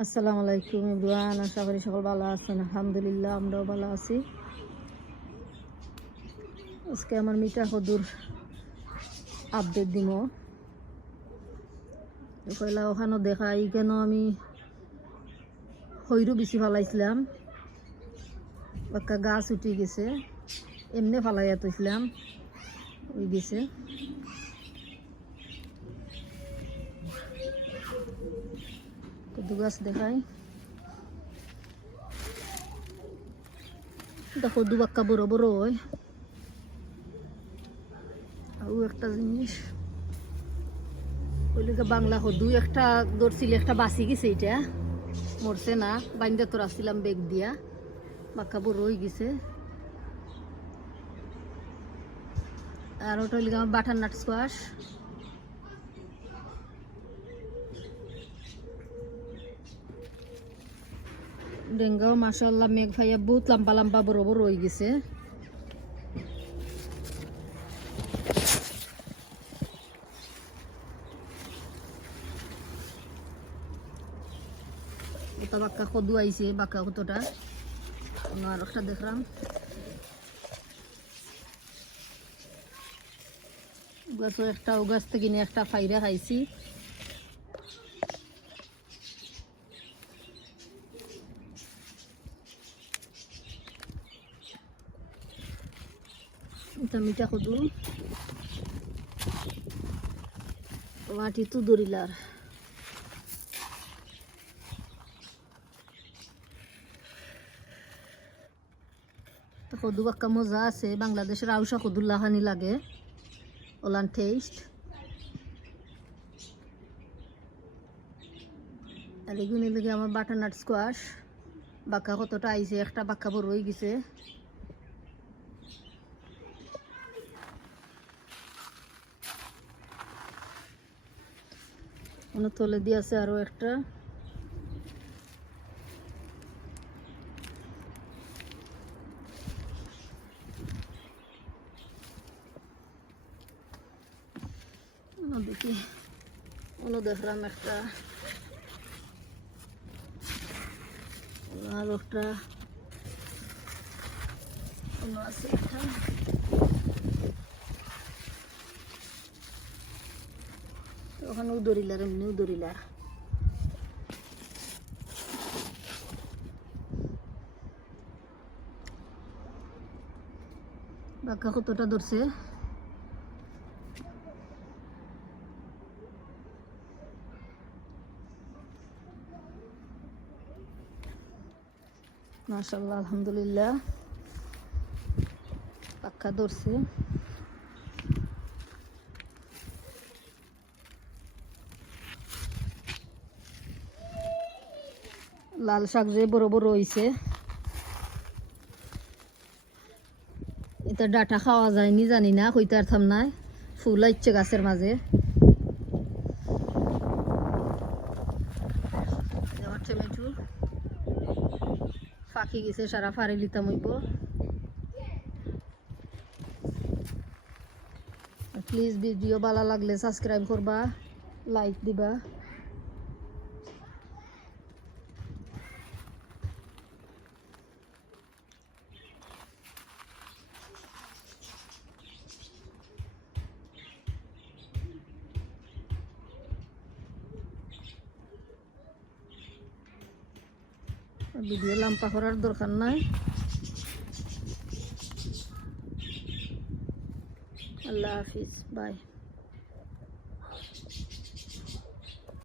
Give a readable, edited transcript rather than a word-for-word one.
আসসালামু আলাইকুম এভরিওয়ান, আশা করি সকল ভালো আছেন। আলহামদুলিল্লাহ, আমরাও ভালো আছি। আজকে আমার মিঠা কদুর আপডেট দিব। পয়লা ওখানে দেখাই কেন আমি হইরু বেশি ফালাইছিলাম, একটা গাছ উঠে গেছে, এমনি ফালাইয়া তৈছিলাম ওই গেছে। কদু গাছ দেখাই, দেখো দু বাক্কা বড় বড় হয়। আর একটা জিনিস ওই লিগে বাংলা কদু একটা ধরছিল, একটা বাঁচি গেছে, এটা মরছে না, বাইন্দা তোর আসছিলাম বেগ দিয়া, বাক্কা বড় হয়ে গেছে। আর ওটা হইলে আমার বাটার নাট স্কোয়াশ, ডেঙ্গাও মাশাআল্লাহ মেঘ ভাইয়া বহুত লম্বা লম্বা বড় বড় হয়ে গেছে। ওটা বাক্কা কদু আইছে, বাক্কা কতটা আর একটা দেখলাম। গাছও একটা, ও গাছ থেকে নিয়ে একটা ফাইরা খাইছি। এটা মিঠা কদু, মাটি তো দরিলার। কদু বাক্কা মজা আছে, বাংলাদেশের আউসা কদুল্লা খানি লাগে, ওলান টেস্ট। আর এগুলি লেগে আমার বাটারনাট স্কোয়াশ, বাক্কা কতটা আইছে, একটা বাক্কা বড় হয়ে গেছে। তলে দিয়ে আছে আরো একটা। দেখি দেখলাম একটা, আর একটা আছে একটা। ওখানেও দরিলার, এমনিও দরিলার। বাক্কা কতটা ধরছে, মাশাআল্লাহ আলহামদুলিল্লাহ পাক্কা ধরছে। লাল শাক যে বড় বড় হয়েছে, এটা ডাটা খাওয়া যায়নি জানি না, কইতে পারতাম না, ফুল আইচ্ছে গাছের মাঝে। টমেটো ফাঁকি গেছে, সারা ফাড়ি লিতাম হইব। প্লিজ ভিডিও ভালো লাগলে সাবস্ক্রাইব করবা, লাইক দিবা। ভিডিও লম্বা করার দরকার নাই। আল্লাহ হাফিজ, বাই।